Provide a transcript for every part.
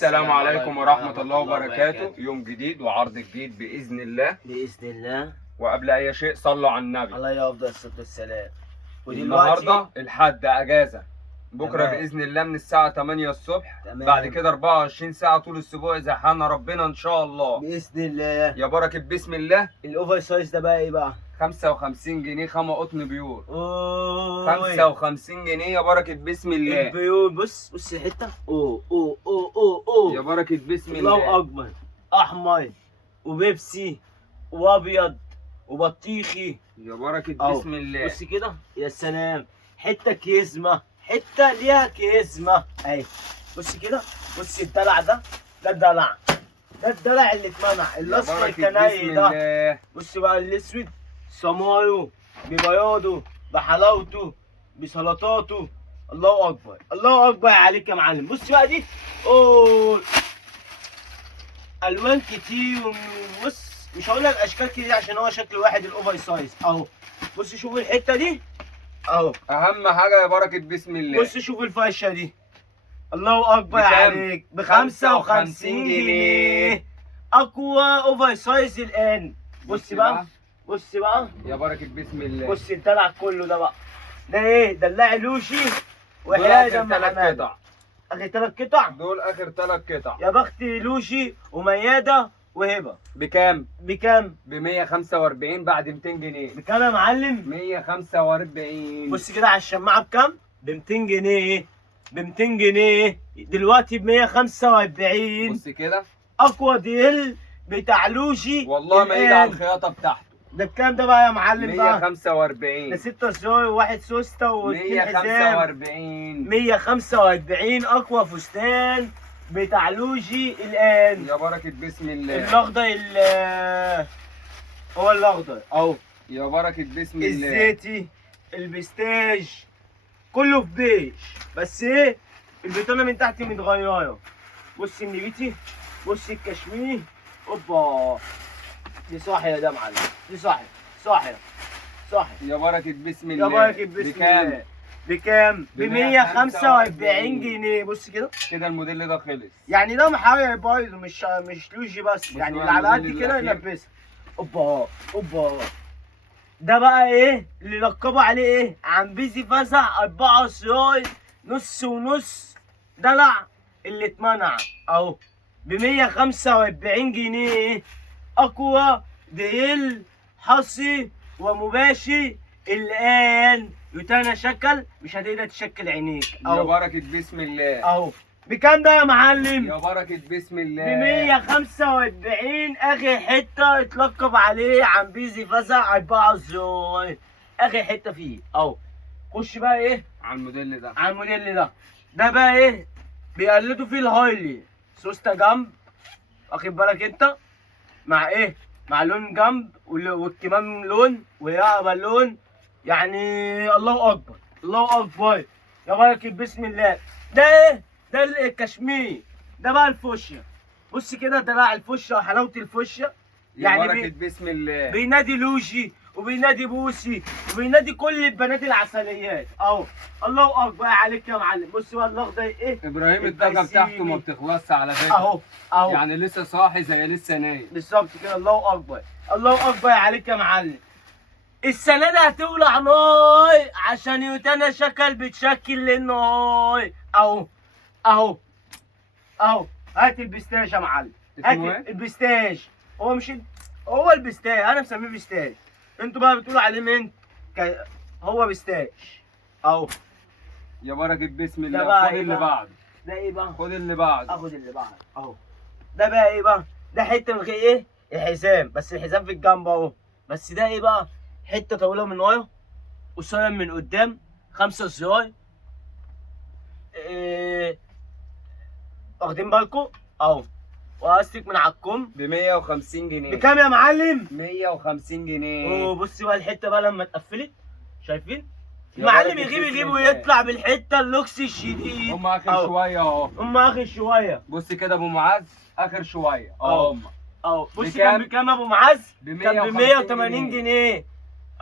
السلام عليكم ورحمة الله وبركاته. يوم جديد وعرض جديد بإذن الله. بإذن الله. وقبل أي شيء صلوا على النبي عليه أفضل الصلاة والسلام. النهاردة الحد أجازة، بكرة تمام. بإذن الله من الساعة 8 الصبح، تمام. بعد كده 24 ساعة طول الأسبوع إذا حان ربنا إن شاء الله. بإذن الله. يا بركة بسم الله. الأوفر سايز ده بقى إيه بقى؟ 55 جنيه خامة قطن بيور. أوه 55 جنيه يا بركة بسم الله. البيور بص الحتة. أوه يا بركة بسم الله. الله أكبر. أحمر وبيبسي وأبيض وبطيخي. يا بركة بسم الله. بص كده يا سلام، حتة كيزمة، حتة ليها كيزمة أهي. بص كده، بص الدلع ده الدلع، ده الدلع اللي اتمنع، الأصفر الكناي ده. بص بقى الأسود سمايو ببياضه بحلاوته بسلطاته. الله أكبر الله أكبر عليك يا معلم. بص بقى دي ألوان كتير. بص مش هقول لك اشكال كتير عشان هو شكل واحد الاوفر سايز اهو. بص شوف الحته دي اهو، اهم حاجه يا بركه بسم الله. بص شوف الفشه دي. الله اكبر عليك، ب 55 جنيه اقوى اوفر سايز الان. بص بقى بص بقى يا بركه بسم الله. بص الدلع كله ده بقى، ده ايه؟ دلع لوشي وحياة محمد. اخر 3 قطع دول اخر 3 قطع. يا بخت لوشي ومياده وهبه. بكام؟ بكام؟ ب 145 بعد 200 جنيه. بكام يا معلم؟ 145. بص كده على الشماعه بكام؟ ب 200 جنيه. ب 200 جنيه دلوقتي ب 145. بص كده اقوى ديل بتاع لوشي والله ما يجي على الخياطه بتاعته. ده بكام ده بقى يا معلم بقى؟ 145. ده 6 زراير وواحد سوسته و2 حزام. 145. 145 اقوى فستان بتاع لوشي الان. يا بركه بسم الله. الاخضر هو الاخضر اهو. يا بركه بسم الله. الزيتي البستاج كله في بيج، بس ايه البطانه من تحت متغيره. بص النبيتي، بص الكشميري. اوبا دي صاحيه ده معلم، دي صاحيه صاحيه. يا بركه بسم الله. يا بركه بسم الله. بكام؟ ب 145 جنيه. بص كده كده الموديل ده خلص. يعني ده محاور بايظ، مش لوجي بس، يعني اللي على قد كده يلبسها. اوبا ده بقى ايه اللي لقبوا عليه ايه؟ عمبيزي فزع 4 سراي نص ونص دلع اللي اتمنع اهو ب 145 جنيه. اقوى ديل حصي ومباشر الان. يوتانا شكل مش هتقدر تشكل عينيك اهو. يا بركه بسم الله اهو. بكام ده يا معلم؟ يا بركه بسم الله. ب 145 اخر حته اتلقب عليه عمبيزي فزع 4 زراير، اخر حته فيه اهو. خش بقى ايه على الموديل ده. على الموديل ده بقى ايه بيقلدوا فيه الهايلي. سوسته جنب، واخد بالك انت، مع ايه؟ مع لون جنب والكمام لون والرقبه لون. يعني الله اكبر الله اكبر يا بركه بسم الله. ده ايه؟ ده الكشميري. ده بقى الفوشيا. بص كده دلع الفوشيا وحلاوه الفوشيا. يعني بركه بسم الله. بينادي لوشي وبينادي بوسي وبينادي كل البنات العسليات اهو. الله اكبر عليك يا معلم. بص بقى الاخضر ايه؟ ابراهيم الدرجه بتاعته ما بتخلصش على فكره اهو يعني لسه صاحي زي لسه نايم بالظبط كده. الله اكبر الله اكبر عليك يا معلم. السنه دي هتولع نار عشان يوتانا شكل بتشكل للنار اهو. هات البستاج يا معلم، هات البستاج. هو مش هو البستاج، انا مسميه بستاج، انتوا بقى بتقولوا عليه منت. هو بستاج اهو. يا بركه بسم الله. خد اللي بعده. ده ايه بقى؟ خد اللي بعده. اخد اللي بعده اهو. ده بقى ايه بقى؟ ده حته من غير ايه؟ الحزام، بس الحزام في الجنب اهو. بس ده ايه بقى؟ حته طويله من ورا قصيره من قدام، 5 زراير. واخدين بالكم اهو. واستك من على الكم ب 150 جنيه. بكام يا معلم؟ 150 جنيه. بص بقى الحته بقى لما اتقفلت، شايفين؟ المعلم يغيب ويطلع بالحته اللوكس الشديد. هم اخر شويه اهو. هم اخر شويه. بص كده ابو معاذ اخر شويه اهو. بص كان بكام ابو معاذ؟ كان ب 180 جنيه.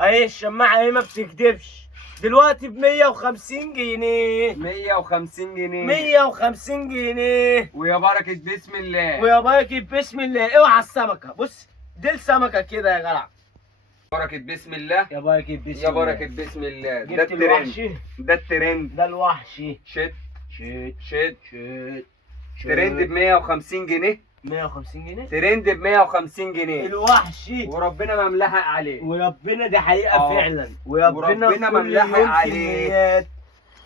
اهي الشماعه اهي ما بتكدبش. دلوقتي ب 150 جنيه. 150 جنيه. 150 جنيه. ويا بركة بسم الله. ويا بركة بسم الله. اوعى السمكة، بص دي السمكة كده يا جدع. بركة بسم الله. يا بركة بسم الله. يا بركة بسم الله. ده جبت الوحشي. الترند. ده الترند. ده الوحشي. شت شيت شت شيت. ترند ب 150 جنيه. 150 جنيه. ترند ب 150 جنيه. الوحشي. وربنا ما ملحق عليه. وربنا دي حقيقة فعلا. وربنا ما كل ملحق يوم عليه. كميات.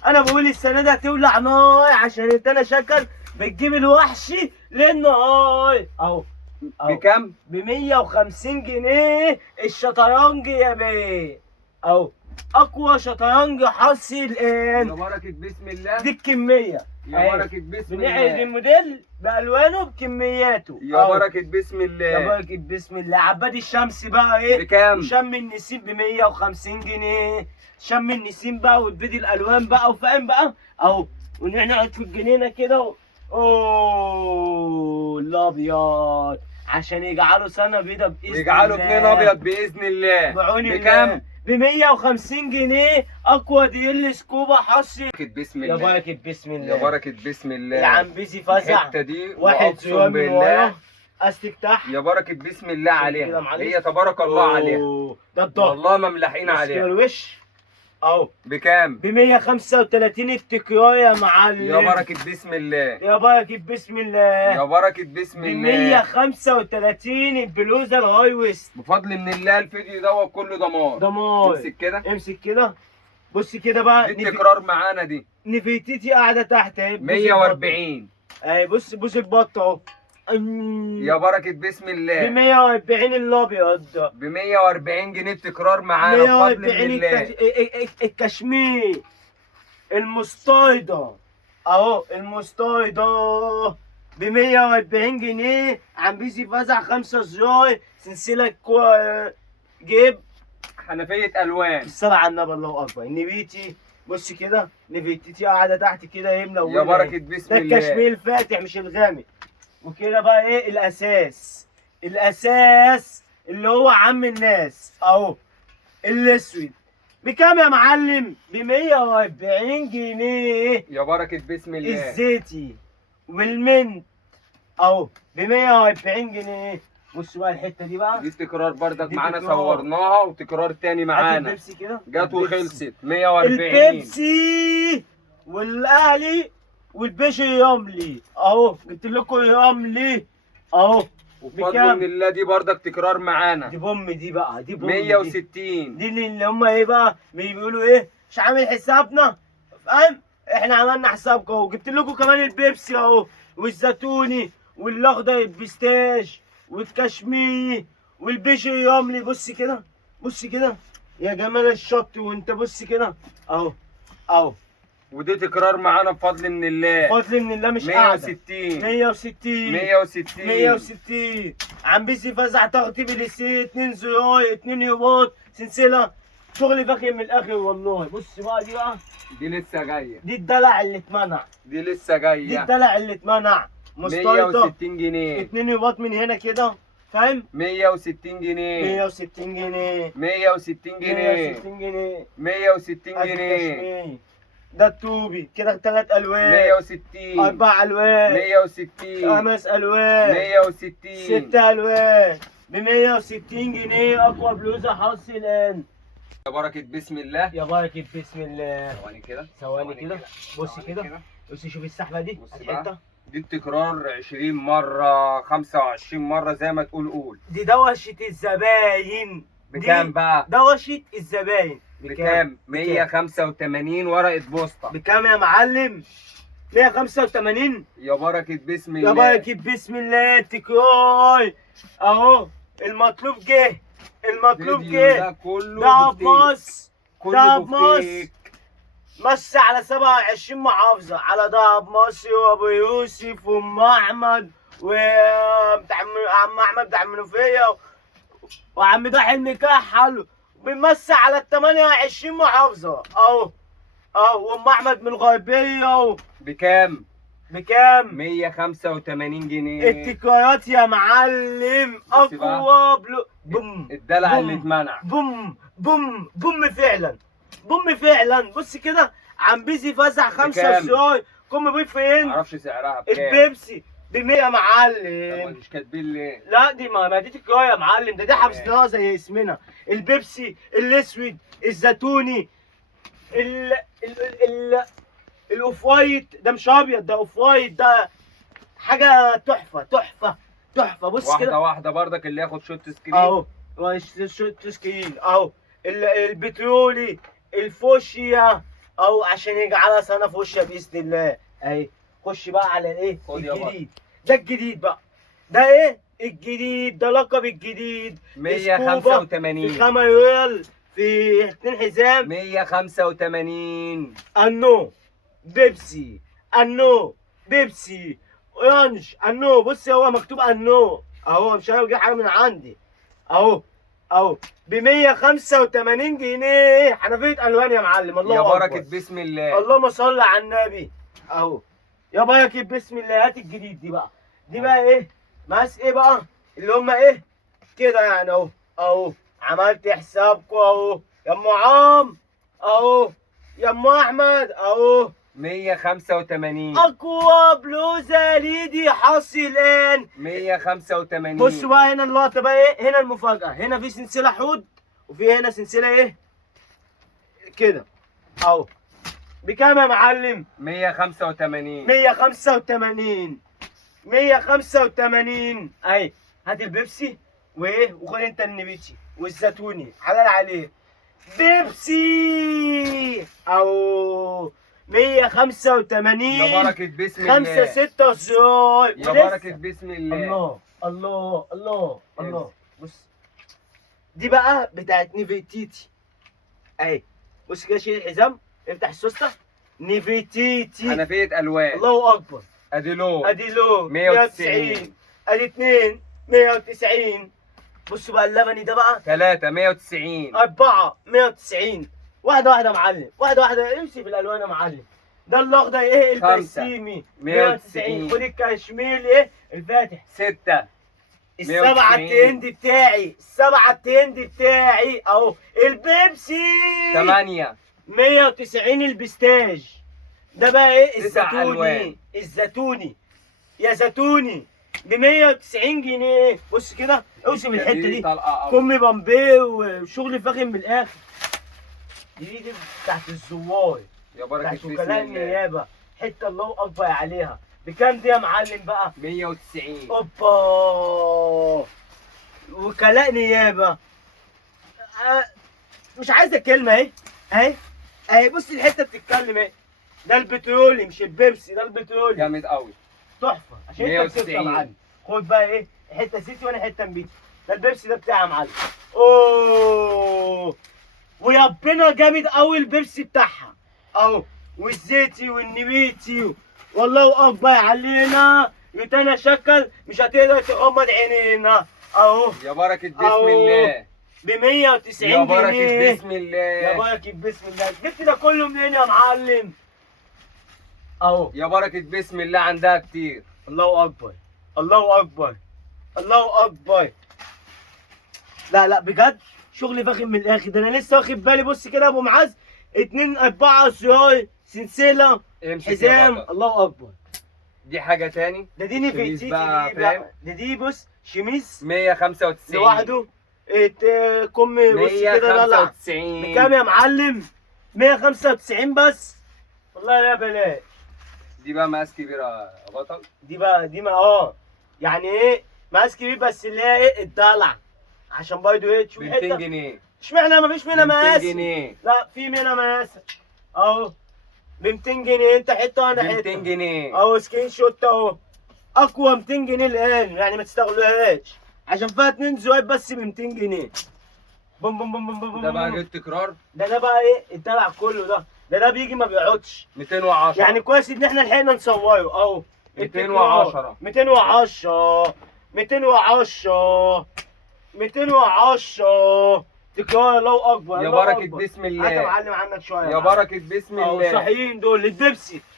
انا بقول السنة دي هتولع نار عشان انت انا شكل بتجيب الوحشي للنهار اهو. بكام؟ ب 150 جنيه الشطرنج يا بيه اهو. اقوى شطرنج حصري يا الان. بركة بسم الله. دي الكمية. يا بركة بسم بنعرض الله. الموديل بالوانه بكمياته. يا بركة بسم يا الله. بركة بسم الله. عباد الشمس بقى ايه؟ بكام؟ شم النسيم ب 150 جنيه. شم النسيم بقى وتبدي الالوان بقى وفاهم بقى اهو. ونقعد في الجنينه كده اوه الابيض عشان يجعلوا سنه بيضه باذن الله. يجعلوا اتنين ابيض باذن الله. بعون بكام؟ ب 150 جنيه اقوى ديل سكوبا حصري. بسم يا الله. بركة بسم الله. يا بركة بسم الله. يا عم بيزي فزع. الحتة دي واحد وأقسم زيار من بالله. ورا استك تحت. يا بركة بسم الله كده عليها. معلش. هي تبارك الله عليها. ده الضغط. والله ما ملاحقين بص كده عليها. الوش اهو بكام؟ ب 135 التكرار يا معلم. يا بركة بسم الله. يا بركة بسم الله. يا بركة بسم ب الله. 135 البلوزه الهاي ويست. بفضل من الله الفيديو دوت كله دمار. دمار. امسك كده. امسك كده. بص كده بقى. دي التكرار معانا دي. نفيتتي قاعده تحت اهي. 140. اهي بص البط اهو. يا بركة بسم ب الله. 140 الابيض. ب 140 جنيه التكرار معانا بفضل من 140 الله. الكشمير المستايدة اهو. المستايدة ب 140 جنيه. عم بيزي فزع 5 زراير سلسلة جيب حنفية الوان. الصلاة على النبي الله اكبر. نبيتي بص كده. نبيتتي قاعدة تحت كده ايه منورة. يا بركة بسم ده الله. الكشمير الفاتح مش الغامق. وكده بقى ايه الاساس. الاساس اللي هو عم الناس اهو الاسود. بكام يا معلم؟ ب 140 جنيه. يا بركة بسم الله. الزيتي والمنت اهو ب 140 جنيه. بص بقى الحته دي بقى. دي تكرار بردك دي معانا تكرار. صورناها وتكرار تاني هات معانا. البيبسي كده. جت البيبسي. وخلصت 140. البيبسي والاهلي والبيشي يملي اهو. جبت لكم يملي اهو. وبفضل بكام؟ من الله دي بردك تكرار معانا. دي بوم دي بقى. دي بوم 160. دي اللي هم ايه بقى بيقولوا ايه مش عامل حسابنا فاهم. احنا عملنا حسابكم اهو. جبت لكم كمان البيبسي اهو والزيتوني والاخضر البستاش والكشميري والبيشي ياملي. بص كده. بص كده يا جمال الشط. وانت بص كده اهو اهو. ودي تكرار معانا بفضل من الله. بفضل من الله مش قاعده. 160. 160. 160. 160. عم بيسي فزع تغطي بالسي 2 زراير 2 يومات سلسله شغل فاخر من الاخر والله. بص بقى دي بقى. دي لسه جايه. دي الدلع اللي اتمنع. دي لسه دي جايه. الدلع اللي اتمنع. مستيطه 160 جنيه. 2 يومات من هنا كده فاهم. 160 جنيه. 160 جنيه. 160 جنيه. 160 جنيه. 160 أدي جنيه. كشمير. ده التوبي كده 3 الوان. 160. 4 الوان. 160. 5 الوان. 160. 6 الوان ب 160 جنيه. اقوى بلوزه حصري الان. يا بركة بسم الله. يا بركة بسم الله. ثواني كده. ثواني كده. بص كده. بص شوف السحبه دي. بص الحته بقى. دي التكرار 20 مرة 25 مرة زي ما تقول. دي دوشه الزباين. بكام بقى؟ دوشه الزباين. بكام؟ 185 ورقة بوسطة. بكام يا معلم؟ 185. يا بركة بسم الله. يا بركة بسم الله. تكراي اهو. المطلوب جه. المطلوب الفيديو جه. ده كله دهب بفتيك. مصر. كله دهب مصر. بفتيك. مصر على 27 محافظة. على دهب مصر وابو يوسف وام احمد وبتاع عم احمد بتاع المنوفية وعم ضاحي المكحل. بنمسي على ال 28 محافظة اهو اهو. وام احمد من الغربية بكام؟ بكام؟ 185 جنيه. التكرارات يا معلم. بص بقى. اقوى بوم الدلع بوم. اللي اتمنع. بوم بوم بوم فعلا. بوم فعلا. بص كده عم بيزي فزع 5 بكام؟ ازاي كم بيه فين؟ معرفش سعرها بكام. البيبسي ب 100 يا طب معلم. مش كاتبين ليه؟ لا دي ما دي تكايه يا معلم، ده حفظناها زي اسمنا. البيبسي الاسود الزيتوني ال ال ال الاوف وايت، ده مش ابيض، ده اوف وايت، ده حاجه تحفه تحفه تحفه. بص واحده كده واحده برضك اللي ياخد شوت سكرين. اهو تسكين اهو. البترولي الفوشيا اهو، عشان يجعلها سنه فوشيا باذن الله اهي. خش بقى على الايه خد يا الجديد. ده الجديد بقى، ده ايه الجديد، ده لقب الجديد. 185 في 5 ريال في 2 حزام. 185 انو بيبسي، انو بيبسي اورانج انو. بص هو مكتوب انو اهو، مش انا بجيب حاجه من عندي اهو اهو ب 185 جنيه. حنفيه الوان يا معلم. الله يا اكبر. بركه بسم الله. اللهم صل على النبي اهو. يا بركه بسم الله. هات الجديد دي بقى. دي بقى ايه مقاس ايه بقى اللي هم ايه كده يعني اهو اهو. عملت حسابكم اهو يا ام عم اهو، يا ام احمد اهو. 185 اقوى بلوزه ليدي حصل الان 185. بصوا بقى هنا اللقطه بقى ايه. هنا المفاجاه، هنا في سلسله حوض وفي هنا سلسله ايه كده اهو. بكام يا معلم؟ 185 185 185 اهي. هات البيبسي وايه، وخد انت النبيتشي والزيتوني حلال عليه. بيبسي او 185 يا بركه بسم الله. 5 6 زراير يا بركه بسم الله. الله الله الله الله. بص دي بقى بتاعت نيفيتيتي اهي. بص كده شيل الحزام، افتح السوسته. نيفيتيتي حنفيه الوان. الله اكبر. ادي لون. ادي لو 190. ادي 2 190. بصوا بقى اللبني ده بقى 3 190. 4 190. واحده واحده يا معلم، واحده واحده. امشي في الالوان يا معلم. ده الاخضر ايه 5 البسيمي 190. خد الكشميري ايه الفاتح 6 السبعة 190. التند بتاعي، السبعة التند بتاعي اهو. البيبسي 8 190. البستاج ده بقى ايه 9 الزيتوني ألوان. الزيتوني يا زيتوني ب 190 جنيه. بص كده اوصف الحته دي طلقه كم بامبيه وشغل فاخم من الاخر. دي بتاعت الزوار، يا بركه بتاعت بسم وكلاء الله. النيابه. حته الله اكبر عليها. بكام دي يا معلم بقى؟ 190. اوبا وكلاء نيابه. مش عايزه كلمه اهي اهي اهي. بص الحته بتتكلم اهي. ده البترولي مش البيبسي، ده البترولي جامد قوي. تحفه. عشان انت كسبت يا 190. معلم. خد بقى ايه حته سيتي وانا حته نبيتي. ده البيبسي ده بتاعي يا معلم. اوه وربنا جامد قوي البيبسي بتاعها اهو. والزيتي والنبيتي والله اكبر علينا. يتانا شكل مش هتقدر تغمض عينينا اهو. يا بركه بسم أهو. الله. ب 190 يا بركه جنيه. بسم يا الله. بركه بسم الله. جبت ده كله منين يا معلم اهو. يا بركه بسم الله عندها كتير. الله اكبر الله اكبر الله اكبر. لا لا بجد شغل فاخم من الاخر. ده انا لسه واخد بالي. بص كده يا ابو معاذ 2 4 زراير سلسله امسك يا حزام. بطل. الله اكبر. دي حاجه تاني. ده دي شميس نفيتيتي بقى، دي فاهم؟ بقى. دي بص شميس 195 لوحده. كم بص كده طلع 195. بكام يا معلم؟ 195 بس. والله يا بلاش. دي بقى مقاس كبير يا بطل. دي بقى دي ما يعني ايه مقاس كبير بس اللي هي ايه الدلع. عشان برضه ايه تشوف ب 200 حته. جنيه. اشمعنى ما فيش منها 200 مقاس؟ جنيه. لا في منها مقاس اهو ب 200 جنيه. انت حته وانا ب حته 200 جنيه. اهو. سكرين شوت اهو. اقوى 200 جنيه الان يعني ما تستغلوهاش عشان فيها 2 زوايد بس ب 200 جنيه. بوم بوم بوم بوم بوم. ده بقى جيت تكرار. ده بقى ايه الدلع كله. ده بيجي ما بيقعدش. 210. يعني كويس ان احنا لحقنا نصوره اهو. 210. 210 210 210 تكرار. الله اكبر يا الله بركه أكبر. بسم الله. هات معلم عنك شويه يا بركه بسم الله. صحيين دول.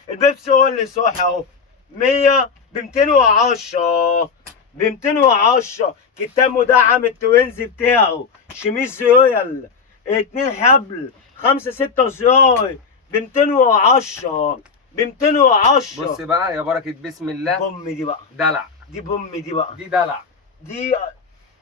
البيبسي هو اللي صاحي اهو. 100 ب 210 ب 210. كتاب مدعم التوينز بتاعه شميس رويال 2 حبل 5 6 صياي ب 210 ب 210. بص بقى يا بركه بسم الله. بوم دي بقى، دلع. دي بوم دي بقى، دي دلع. دي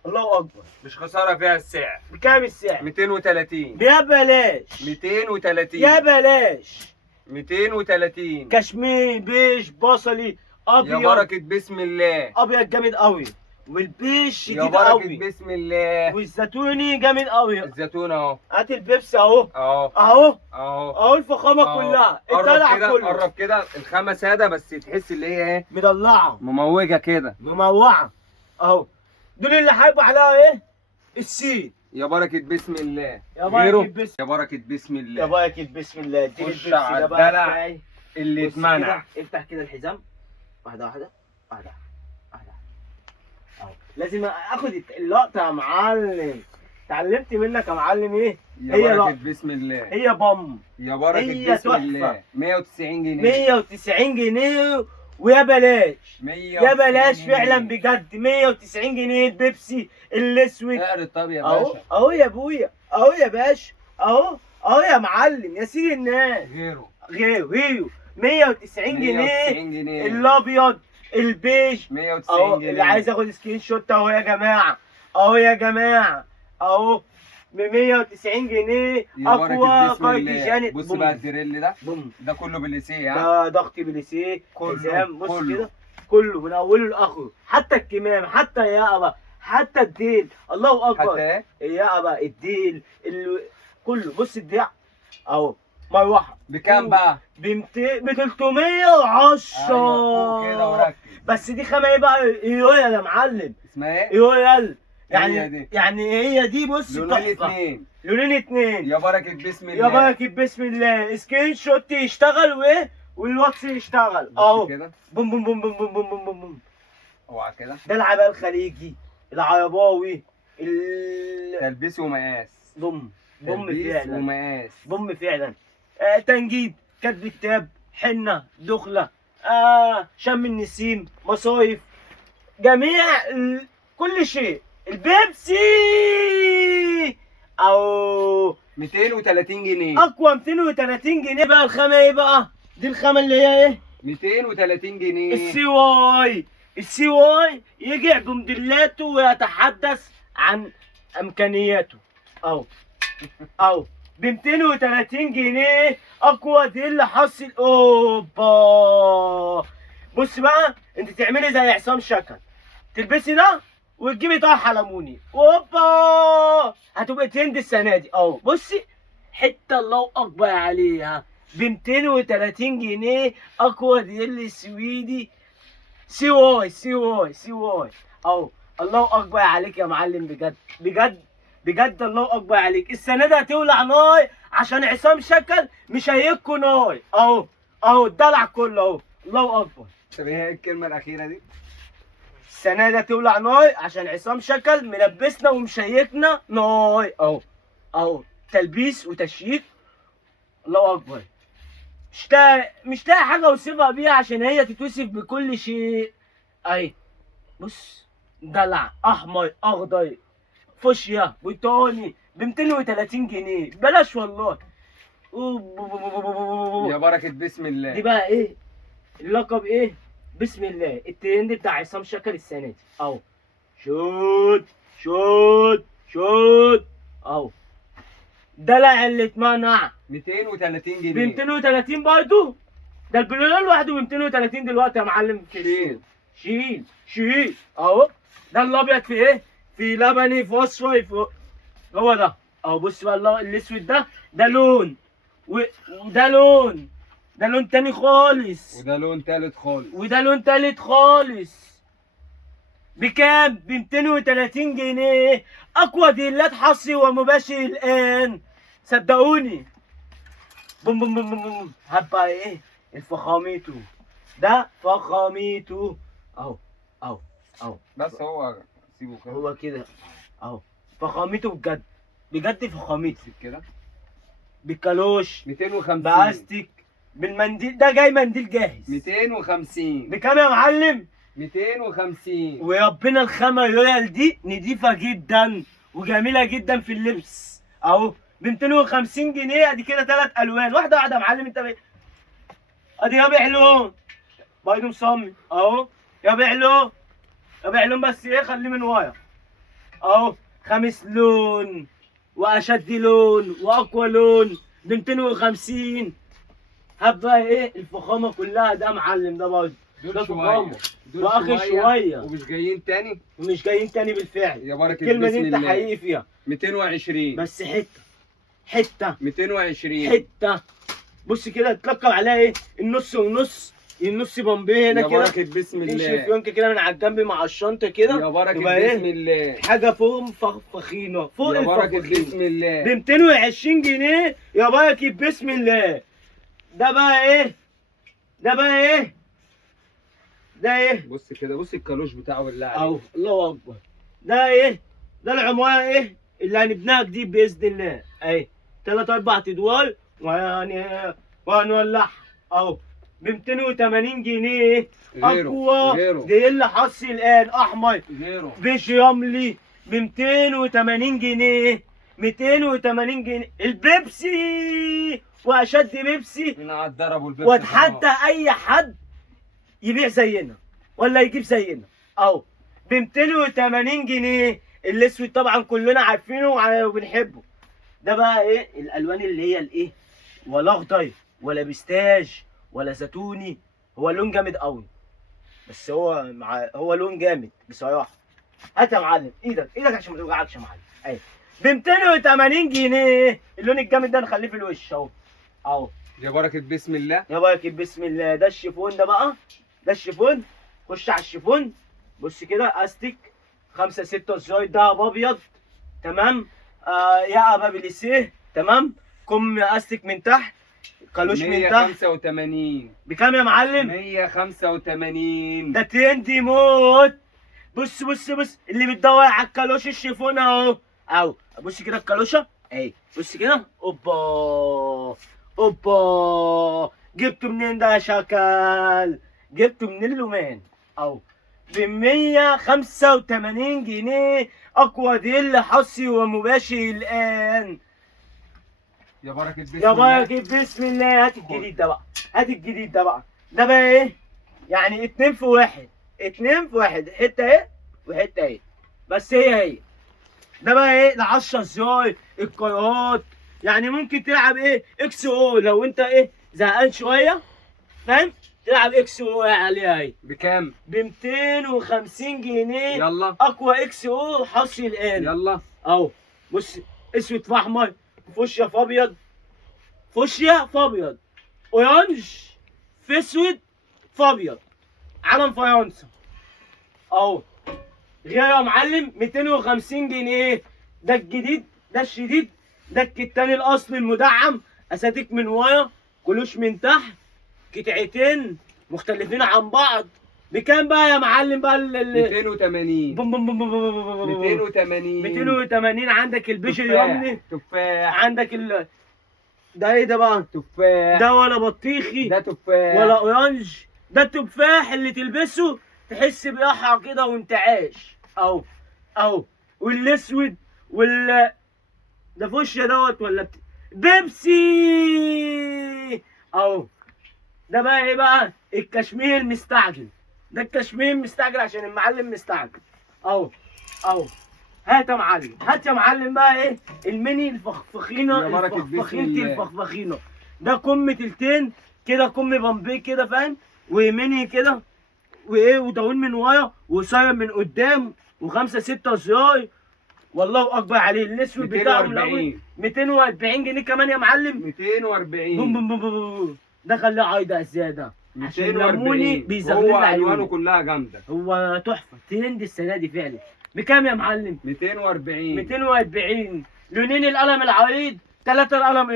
الله اكبر. مش خساره فيها السعر. بكام السعر؟ 230. يا بلاش 230. يا بلاش. 230. كشمير بيج بصلي يا ابيض. بركه بسم الله. ابيض جامد قوي، والبيج يا شديد بركه قوي، بسم الله. والزيتوني جامد قوي. الزيتون اهو. هات البيبسي اهو اهو اهو اهو. اهو الفخامه أهو. كلها، قرب الدلع كده كله قرب كده. الخامه ساده بس تحس اللي هي ايه، مدلعه مموجه كده. مموعه اهو. دول اللي هيبقى عليها ايه؟ السين. يا بركه بسم الله. يا بركة غيره؟ بسم يا بركه بسم يا الله. بركة بسم الله. اديني خش البيبسي على ده بقى الدلع بتاعي. اللي بص اتمنع. كده، افتح كده الحزام واحده واحده واحده واحده اهو. لازم اخد اللقطه يا معلم. اتعلمت منك يا معلم ايه؟ يا هي بركه لقطة. بسم الله. هي بام يا بركه هي بسم تحفة. الله. 190 جنيه. 190 جنيه ويا بلاش. 190 يا بلاش جنيه. فعلا بجد. 190 جنيه البيبسي الاسود اعرض طب يا اهو باشا. اهو يا ابويا اهو يا باشا اهو اهو يا معلم يا سيدي الناس. غيره. غيره 190 جنيه 190 جنيه. الابيض البيج 190 اهو. جنيه. اللي عايز ياخد سكرين شوت اهو يا جماعه اهو يا جماعه اهو ب 190 جنيه يا بركة اقوى بسم الله. كارديجان. بص بقى الدريل ده. بوم. ده كله بالليسيه ها. ده ضغط بليسيه كله، حزام. بص كله. كده كله من اوله لاخره، حتى الكمام حتى الياقبه حتى الديل. الله اكبر. حتى ايه؟ الياقبه الديل كله. بص الدراع اهو مروحه بكام بقى؟ ب 310. ايوه فوق كده وركز. بس دي خامه ايه بقى؟ ايويا يا معلم. اسمها ايه؟ ايويا هي يعني دي. يعني هي دي. بص لونين تحفة. اتنين. لونين اتنين. يا بركة بسم الله. يا بركة بسم الله. سكرين شوت يشتغل وايه والواتس يشتغل بص اهو. كده. بوم بوم بوم بوم بوم بوم بوم بوم. اوعى كده. ده العباية الخليجي العرباوي تلبيس ومقاس. بوم بوم تلبيس فعلا. ومقاس. بوم فعلا. تنجيد كتب كتاب حنة دخلة شم النسيم مصايف جميع كل شيء. البيبسي او 230 جنيه. اقوى 230 جنيه بقى. الخامة ايه بقى؟ دي الخامة اللي هي ايه؟ 230 جنيه. السي واي. السي واي يجع بموديلاته ويتحدث عن امكانياته اهو اهو ب 230 جنيه اقوى دي اللي حصل. اوبا. بص بقى انت تعملي زي عصام شكل، تلبسي ده وتجيبي طرحه ليموني. اوبا هتبقى ترند السنه دي اهو. بصي حته الله اكبر عليها ب 230 جنيه اقوى دي اللي سويدي سي واي سي واي سي واي اهو. الله اكبر عليك يا معلم بجد بجد بجد. الله اكبر عليك. السنه دي هتولع نار عشان عصام شكل مش هيكوا نار اهو اهو. الدلع كله اهو. الله اكبر. طب ايه الكلمة الأخيرة دي؟ السنه دي هتولع نار عشان عصام شكل ملبسنا ومشيكنا نار اهو اهو. تلبيس وتشييك. الله اكبر. مش لاقي حاجه اوصفها بيها عشان هي تتوصف بكل شيء. اهي بص دلع احمر اخضر فوشيا برتقاني ب 230 جنيه بلاش والله. يا بركة بسم الله. دي بقى ايه؟ اللقب ايه؟ بسم الله. الترند بتاع عصام شكل السنه دي اهو. شوت شوت شوت اهو. دلع اللي اتمنع 230 ب جنيه. 230 برضه. ده البلويان لوحده ب 230 دلوقتي يا معلم. شيل. شيل اهو. ده الابيض في ايه؟ في لبني في اصفر في هو ده اهو. بص بقى الاسود ده لون وده لون. ده لون تاني خالص. وده لون تالت خالص. وده لون تالت خالص. بكام؟ ب 230 جنيه. اقوى ديلات حصري ومباشر الان صدقوني. بوم بوم بوم بوم بوم. هبقى ايه؟ الفخاميتو ده فخاميتو اهو اهو اهو. بس هو سيبه كده. هو كده اهو. فخاميته بجد بجد. فخاميته سيب كده. بالكالوش 250. باستيك بالمنديل. ده جاي منديل جاهز. 250. بكام يا معلم؟ 250. وربنا الخامة الرويال دي نضيفة جدا وجميلة جدا في اللبس اهو. ب 250 جنيه. ادي كده 3 الوان، واحده واحده يا معلم. انت ادي يابع لون بايده مصمم اهو، يابع لون يابع لون، بس ايه خليه من ورا اهو. 5 لون واشد لون واقوى لون ب 250. هات بقى ايه الفخامه كلها ده يا معلم، ده برضه ده فخامه واخر شويه ومش جايين تاني، ومش جايين تاني بالفعل. يا بركه الكلمه بسم دي انت الله. حقيقي فيها 220 بس حته 220 حته. بص كده اتلقب عليها ايه، النص ونص، النص بمبيه هنا يا كده، بركه بسم تمشي الله. في يونكه كده من على الجنب مع الشنطه كده، يا بركه يبقى ايه؟ بسم الله. حاجه فوق فخينه فوق يا بركه الفخفخينه بسم الله. ب 220 جنيه يا بركه بسم الله. ده بقى ايه؟ ده بقى ايه؟ ده ايه؟ بص كده، بص الكالوش بتاعه بالله عليك اهو الله اكبر. ده ايه؟ ده العماره ايه اللي هنبناها جديد باذن الله اهي، 3 4 ادوار وهنولعها اهو ب 280 جنيه. اقوى غيره دي اللي حصي الان احمر غيره بيش رملي ب 280 جنيه. 280 جنيه البيبسي واشد بيبسي. هنا على الضرب والبيبسي. واتحدى اي حد يبيع زينا ولا يجيب زينا اهو ب 280 جنيه. الاسود طبعا كلنا عارفينه وبنحبه. ده بقى ايه الالوان اللي هي الايه، ولا اخضر ولا بستاج ولا زيتوني، هو لون جامد قوي، بس هو لون جامد بصراحه. هات يا معلم ايدك عشان ما توجعكش يا معلم اهي ب 280 جنيه. اللون الجامد ده نخليه في الوش اهو يا بركه بسم الله. يا بركه بسم الله. ده الشيفون ده بقى، ده الشيفون. خش على الشيفون، بص كده استيك 5 6 زراير، دهب ابيض تمام. يا بابليسيه تمام. كم استيك من تحت، كالوش من تحت. 185 بكام يا معلم؟ 185. ده ترندي موت. بص اللي بتدور على الكالوش الشيفون اهو بص كده الكالوشه اهي، بص كده اوبا. جبته منين ده يا شكل؟ جبته من اللومان اهو ب 185 جنيه. اقوى ديل حصي ومباشر الان. يا بركه بسم يا الله. بركه بسم الله. هات الجديد ده بقى، ده بقى ايه يعني 2 في 1، 2 في 1، حته اهي وحته اهي، بس هي ده بقى ايه ل 10 زراير القنوات. يعني ممكن تلعب ايه اكس او لو انت ايه زهقان شويه، فاهم؟ تلعب اكس او عليها اهي. بكام؟ ب 250 جنيه. يلا اقوى اكس او حصري الان. يلا اهو بص، اسود في احمر، فوشيا في ابيض، فوشيا في ابيض، اورانج في اسود في ابيض، علم فرنسا اهو. غير يا معلم 250 جنيه. ده الجديد، ده الشديد، ده الكتاني الاصلي المدعم، اساتيك من ورا، كلوش من تحت، قطعتين مختلفين عن بعض. بكام بقى يا معلم بقى 280 280 280. عندك البيشر يومني، تفاح. عندك ده ايه ده بقى؟ تفاح. ده ولا بطيخي ده تفاح ولا اورانج، ده التفاح اللي تلبسه تحس بقحة كده وانت عايش اهو. والاسود ده فوشيا دوت ولا بيبسي اهو. ده بقى ايه بقى الكشمير مستعجل. ده الكشمير مستعجل عشان المعلم مستعجل اهو. هات يا معلم بقى ايه الميني الفخفخينه، الفخفخينه. ده كم تلتين كده، كم بامبي كده فاهم، وميني كده وايه، وداون من ورا وصاير من قدام، و5 6 زراير. والله اكبر عليه. الاسود بتاعهم الاول 240 جنيه كمان يا معلم. 240. ده خليه عايده الزياده عشان لموني 240. بيزغلل هو عيوني. الوانه كلها جامده، هو تحفه ترند السنه دي فعلا. بكام يا معلم؟ 240. 240. لونين القلم العريض، 3 القلم